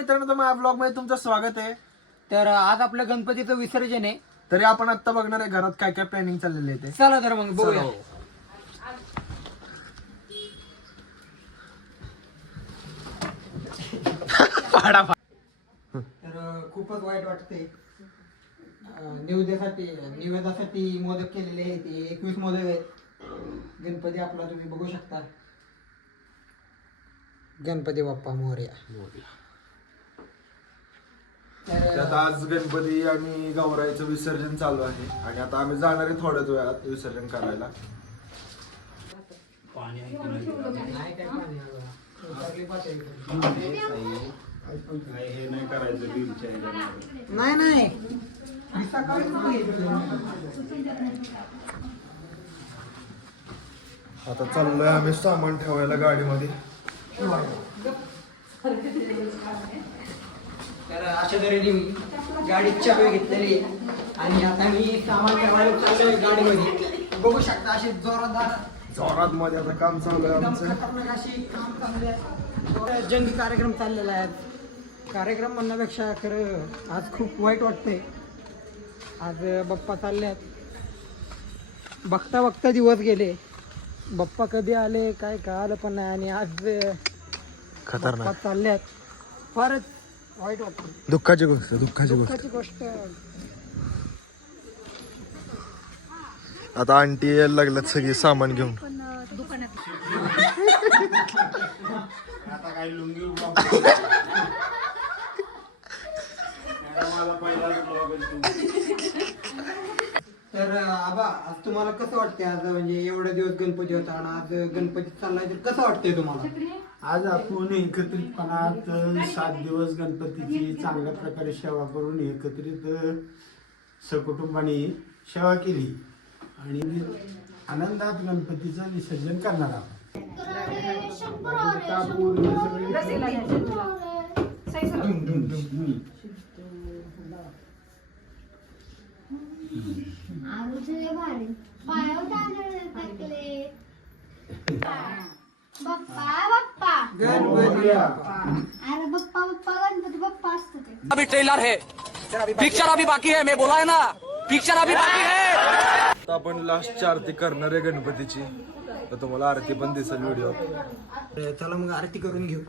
मित्रांनो, तर माझ्या ब्लॉग मध्ये तुमचं स्वागत आहे. तर आज आपलं गणपतीचं विसर्जन आहे. तरी आपण आता बघणार आहे घरात काय काय प्लॅनिंग चाललेलं आहे ते. चला तर मग बघूया. तर खूपच वाईट वाटते. निवेदासाठी मोदक केलेले आहेत. 21 मोदक आहेत. गणपती आपला तुम्ही बघू शकता. गणपती बाप्पा मोरया. त्यात आज गणपती आणि गौराईचं विसर्जन चालू आहे आणि आता आम्ही जाणार आहे थोड्याच वेळात विसर्जन करायला. नाही नाही आता चाललोय आम्ही सामान ठेवायला गाडीमध्ये. तर अशा तऱ्हेने मी गाडीची चावी घेतलेली आहे आणि आता मी सामान ठेवायला चाललोय गाडीमध्ये. बघू शकता असे जोरात मध्ये आता काम चालू आहे आमचं. अशी काम चालले आहे. जंगी कार्यक्रम चाललेला आहे. कार्यक्रम म्हणण्यापेक्षा खरं आज खूप वाईट वाटतंय. आज बाप्पा चालले आहेत. बघता बघता दिवस गेले. बाप्पा कधी आले काय कळालं पण नाही आणि आज बाप्पा चालले आहेत. फारच वाईट वाटतं. दुःखाची गोष्ट. गोष्ट. आता आंटी यायला लागल्यात सगळी सामान घेऊन. तर आबा आज तुम्हाला कसं वाटतंय? आज म्हणजे एवढे दिवस गणपती होता आणि आज गणपती चाललाय तर कसं वाटतंय तुम्हाला? आज आपण एकत्रितपणात 7 दिवस गणपतीची चांगल्या प्रकारे सेवा करून एकत्रित सकुटुंबाने सेवा केली आणि आनंदात गणपतीचं विसर्जन करणार आहोत. अभी ट्रेलर है, पिक्चर अभी बाकी है. मैं बोला है ना, पिक्चर अभी बाकी है. आता आपण लास्टची आरती करणार आहे गणपतीची. तर तुम्हाला आरती पण दिसेल व्हिडिओ. चला मग आरती करून घेऊ.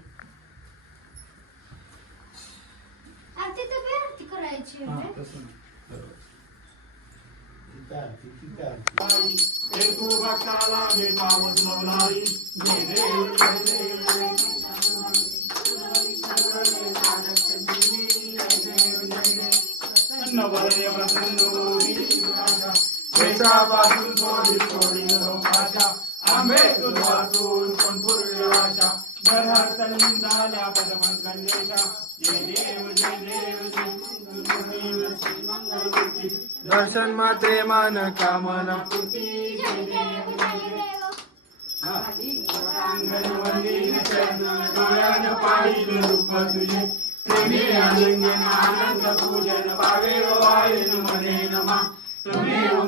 दर्शन मात्रे मान कामना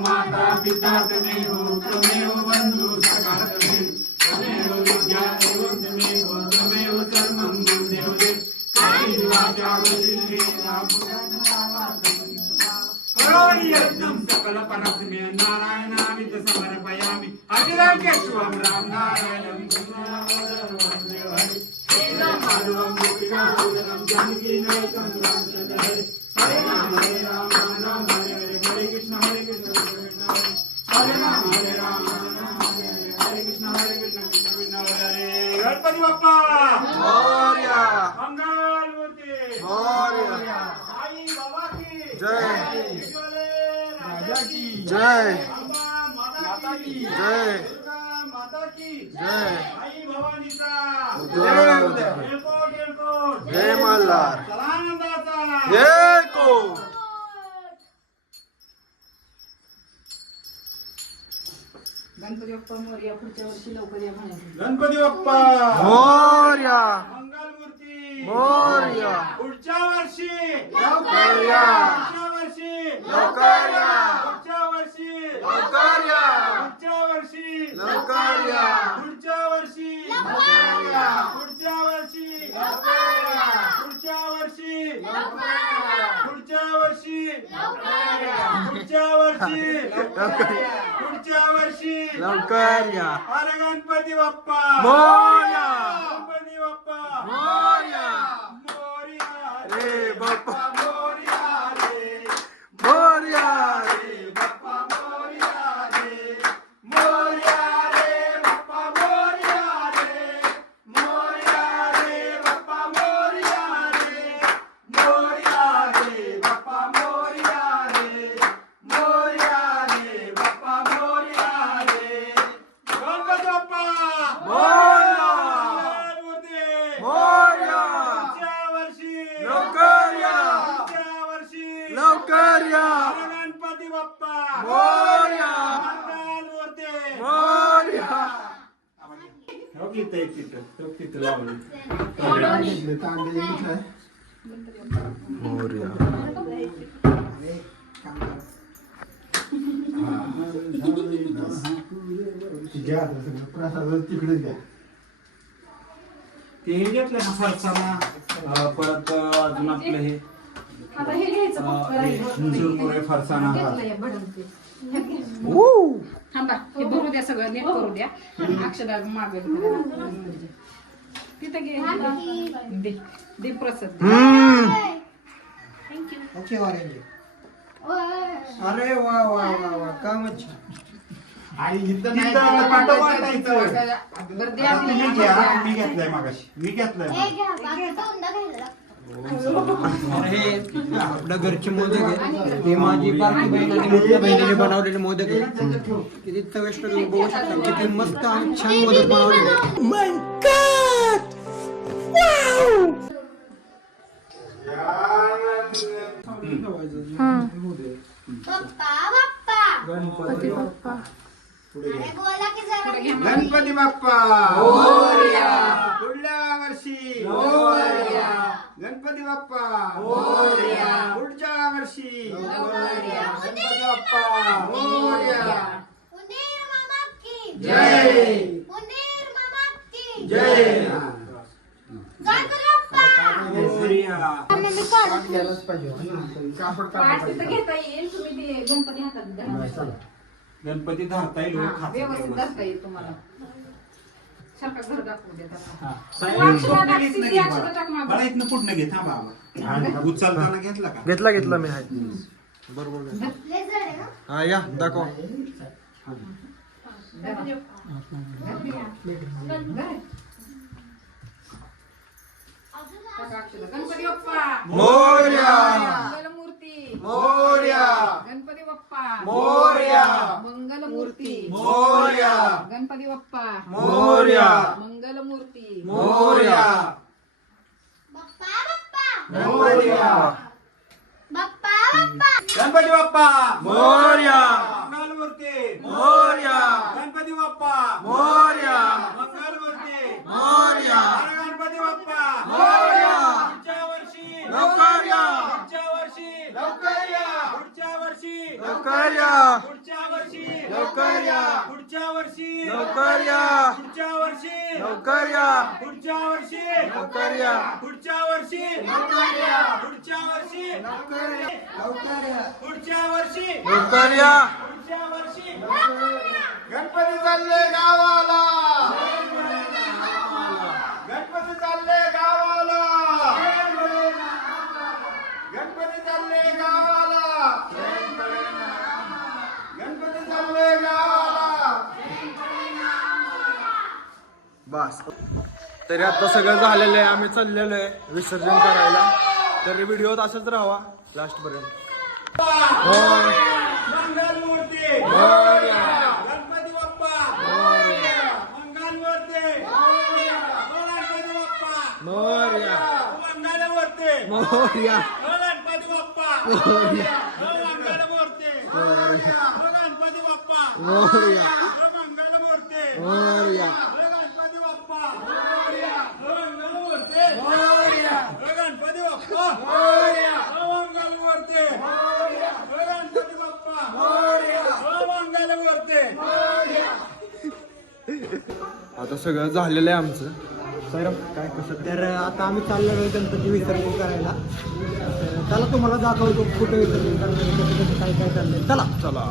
माता पिता तुम्ही हो, तुम्ही हो बंधू सखा तुम्ही, तुम्ही हो विद्या देव तुम्ही हो, तुम्ही हो सर्वं देव देव काही वाचा वदिल्ली एकदम सकल परस्मे नारायणामित समर्पयामि अखिलकेश्वरं राम नारायणं माधवं गोपिकां जानकी नायकं रामचन्द्र हरे राम राम राम हरे कृष्ण हरे राम हरे राम हरे कृष्ण हरे गणपती बाप्पा मोरया. मंगलमूर्ती मोरया. आई बाबा की जय. राजा की जय. माता की जय. दुर्गा माता की जय. आई भवानीचा जय. एलकोट जय मल्हार. सदानंदाचा जय को. गणपती बाप्पा मोरया. पुढच्या वर्षी लवकर या म्हणायचं. गणपती बाप्पा मोरया. मंगलमूर्ती मोरया. पुढच्या वर्षी लवकर या. पुढच्या वर्षी लवकर या. पुढच्या वर्षी लवकर या. पुढच्या वर्षी लवकर या. पुढच्या वर्षी लवकर या. पुढच्या वर्षी लवकर या. पुढच्या पुढच्या वर्षी लवकर या. अरे गणपती बाप्पा मोरया. गणपती बाप्पा मोरया. मोरया रे बाप्पा. मोरया रे मोरया. बाप्पा मोरया रे मोरया रे बाप्पा मोरया रे मोरया रे बाप्पा मोरया रे मोरया रे बाप्पा मोरया रे मोरया रे बाप्पा मोरया रे गणपती बाप्पा मोरया. मूर्ती मोरया. पुढच्या वर्षी लवकर या. पुढच्या वर्षी लवकर या. गणपती बाप्पा मोरया. मंगलमूर्ती मोरया. मोरया. प्रसाद तिकडे द्या ते हे घेतलं ना फरसाणा परत अजून आपलं हे आता हे घ्यायचं फक्त राहिलं. चुरमुरे फरसाणा घेतलं हे भडंग ते. थांबा हे भरू द्या सगळं नीट करू द्या अक्षदा मागेल तिथं घे दे दे प्रसाद ओके ऑरेंज. अरे वा वा वा वा कामच छान. आणि इथं नाही तिथं पाठव वाटायचं बरं दे आता आपली तुम्ही घ्या मी घेतलंय मागाशी मी घेतलंय हे आपल्या घरचे मोदक आहे. हे माझी बारकी बहीण आणि मोठ्या बहिणीने बनवलेले मोदक आहे. किती चविष्ट तुम्ही बघू शकता. किती मस्त आणि छान मोदक बनवलेले आहे. गणपती बाप्पा. गणपती बाप्पा पुढल्या वर्षी गणपती बाप्पा पुढच्या वर्षी गणपती बाप्पा जय जय पाठ तिथं घेता येईल तुम्ही ते गणपती हातात धरा. गणपती धरता येईल व्यवस्थित धरता येईल तुम्हाला सारखा घर दाखवू देत आता. मला इथनं पुढनं घे थांबा उचलताना घेतला का घेतला घेतला मी आहे. बरोबर. हा या दाखव. गणपती बाप्पा मोरया. मंगलमूर्ती मोरया. गणपती बाप्पा मोरया. मंगलमूर्ती मोरया. गणपती बाप्पा मोरया. मंगलमूर्ती मोरया. मोरया. गणपती बाप्पा मोरया. मंगलमूर्ती मोरया. गणपती बाप्पा मोरया. मंगलमूर्ती मोरया. अरे गणपती बाप्पा मोरया. पुढच्या वर्षी लवकर या. पुढच्या वर्षी लवकर या. पुढच्या वर्षी लवकर या. पुढच्या वर्षी लवकर या. पुढच्या वर्षी लवकर या. पुढच्या वर्षी लवकर या. पुढच्या वर्षी लवकर या. पुढच्या वर्षी लवकर या. पुढच्या वर्षी लवकर या. लवकर या. पुढच्या वर्षी लवकर या. पुढच्या वर्षी गणपती चालले गावाला. गणपती चालले गावाला. गणपती चालले गावाला. गणपती चालले गावाला. बस तरी आता सगळं झालेलं आहे. आम्ही चाललेलो आहे विसर्जन करायला. तरी व्हिडिओत असंच राहावा लास्ट पर्यंत. मंगलमूर्ती गणपती बाप्पा मंगलमूर्ती गणपती बाप्पा मोरया. मंगलमूर्ती मोरया. गणपती बाप्पा मंगलमूर्ती गणपती बाप्पा मोरया. मंगलमूर्ती मोरया. गणपती बाप्पा मंगलमूर्ती गणपती बाप्पा मंगलमूर्ती गणपती बाप्पा मंगलमूर्ती. आता सगळं झालेलं आहे आमचं. साईराम काय कसं तर आता आम्ही चाललो गणपती विसर्जन करायला. तर चला तुम्हाला दाखवतो कुठे विसर्जन करणार, कसं कसं काय काय चाललंय. चला. चला.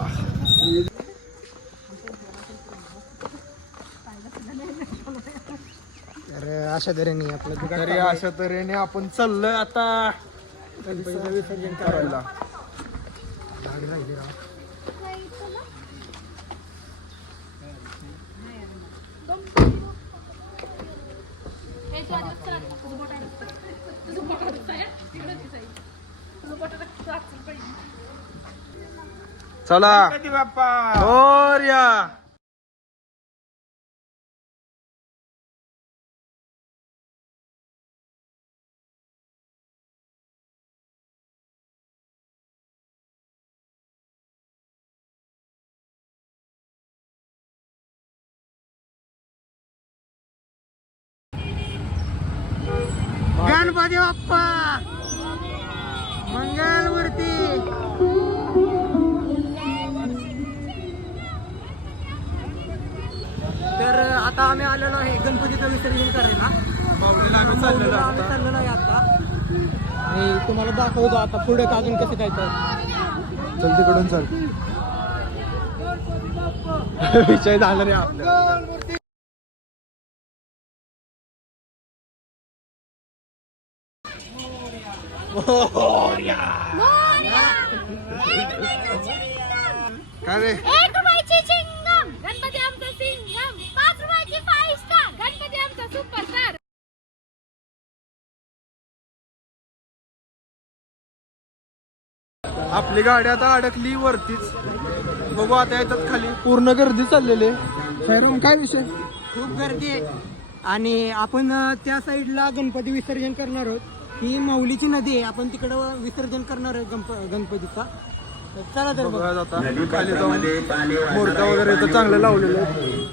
तर अशा तऱ्हेने आपलं तरी अशा तऱ्हेने आपण चाललोय आता गणपतीचं विसर्जन करायला. भाग राहिले राव. चला गणपती बाप्पा मोरया. गणपती बाप्पा मंगलमूर्ती. तर आता आम्ही आलेलो आहे गणपतीचं विसर्जन करायला. माऊलीला आम्ही चाललेलो आम्ही आता. चाललेलो आहे आता आणि तुम्हाला दाखवतो आता पुढे अजून कसं काय तर. चल तिकडून चल. विषय झाला रे आपल्याला. काय रे 1 रुपयाची चिंगम गणपती आमचा सिंगम, 5 रुपयाची 5 स्टार गणपती आमचा सुपरस्टार. आपली गाडी आता अडकली वरतीच. बघू आता येतात खाली. पूर्ण गर्दी चाललेली आहे. काय विषय? खूप गर्दी आहे आणि आपण त्या साईडला गणपती विसर्जन करणार आहोत. ही माऊलीची नदी आहे, आपण तिकडं विसर्जन करणार आहोत गणपतीचा. तर चला तर बघ. बघा आता खाली जाऊन मूर्त्या वगैरे तर चांगले लावलेले आहेत.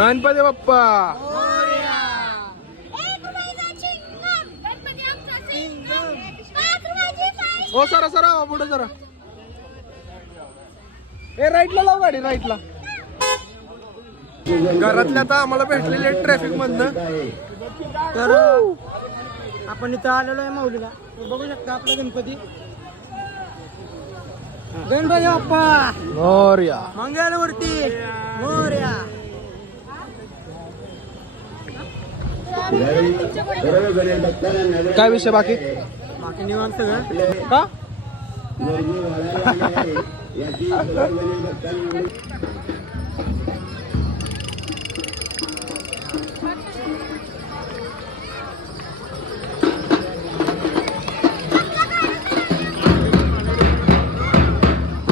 गणपती बाप्पा 1 रुपयाचा चिंगम गणपती आमचा सिंगम, 5 रुपयाची 5 ओ सरा सरा पुढे जरा. ए राईटला लाव गाडी राईटला. घरातल्या आता आम्हाला भेटलेले ट्रॅफिक मधनं. तर आपण इथं आलेलो आहे माऊलीला. बघू शकता आपला गणपती. गणपती बाप्पा मोरया. मंगलमूर्ती मोरया. काय विषय बाकी? बाकी निवांत सगळं. का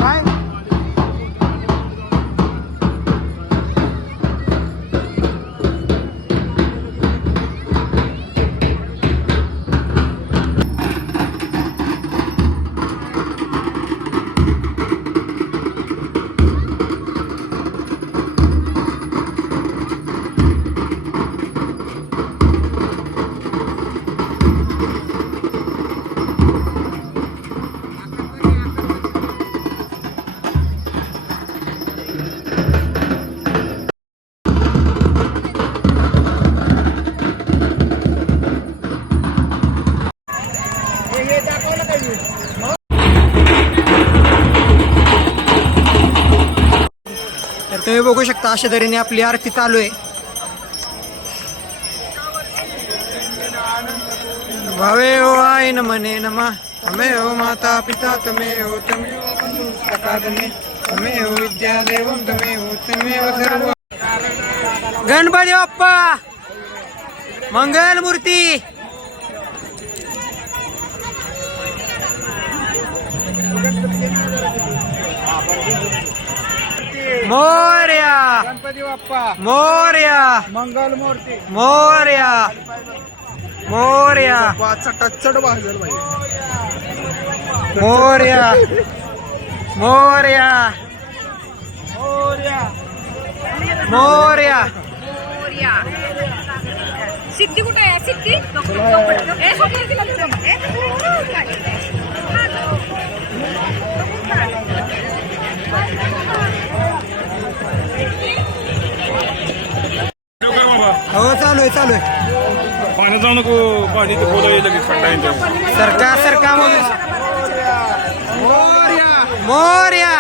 काय तर तुम्ही बघू शकता अशा तऱ्हेने आपली आरती चालू आहे. भावे हो आय नमने नमा, हमे हो माता पिता तमे हो तमे त्वमेव विद्यादेवं त्वमेव त्वमेव सर्व. गणपती बाप्पा मंगल मूर्ती. मोरया गणपती बाप्पा मोरया मंगल मूर्ती. मोरया मोरया टच्चड भाजल भाई. मोरया मोरया मोरया. सिद्धी कुठे आहे सिद्धी ए सोबत तिला हो चालू आहे चालू आहे. पाण्यात जाऊ नको. पाणी ते बोला येईल लगेच खड्डा येईल तेव्हा. सरका सरका म्हणून. Morya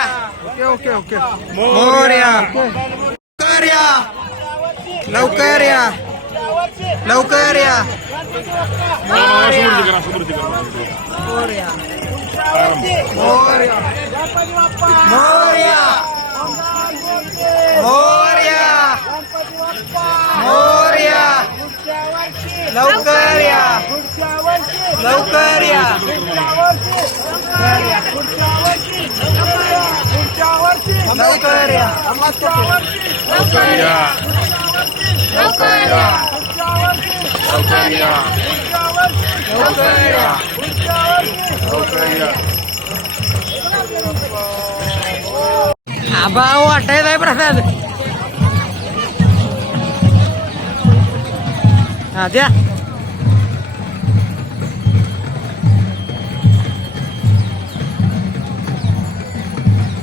okay okay okay. Morya लवकर या लवकर या लवकर या. समृद्धी करा समृद्धी करा. मोरया मोरया मोरया मोरया मोरया. लवकर या लवकर या. लवकर या लवकर या लवकर या आबा वाटायच आहे प्रसाद. हा द्या.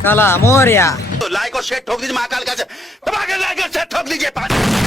चला मोरया. लाइक और शेयर ठोक दीजिए महाकाल का लाइक और शेयर ठोक दीजिए.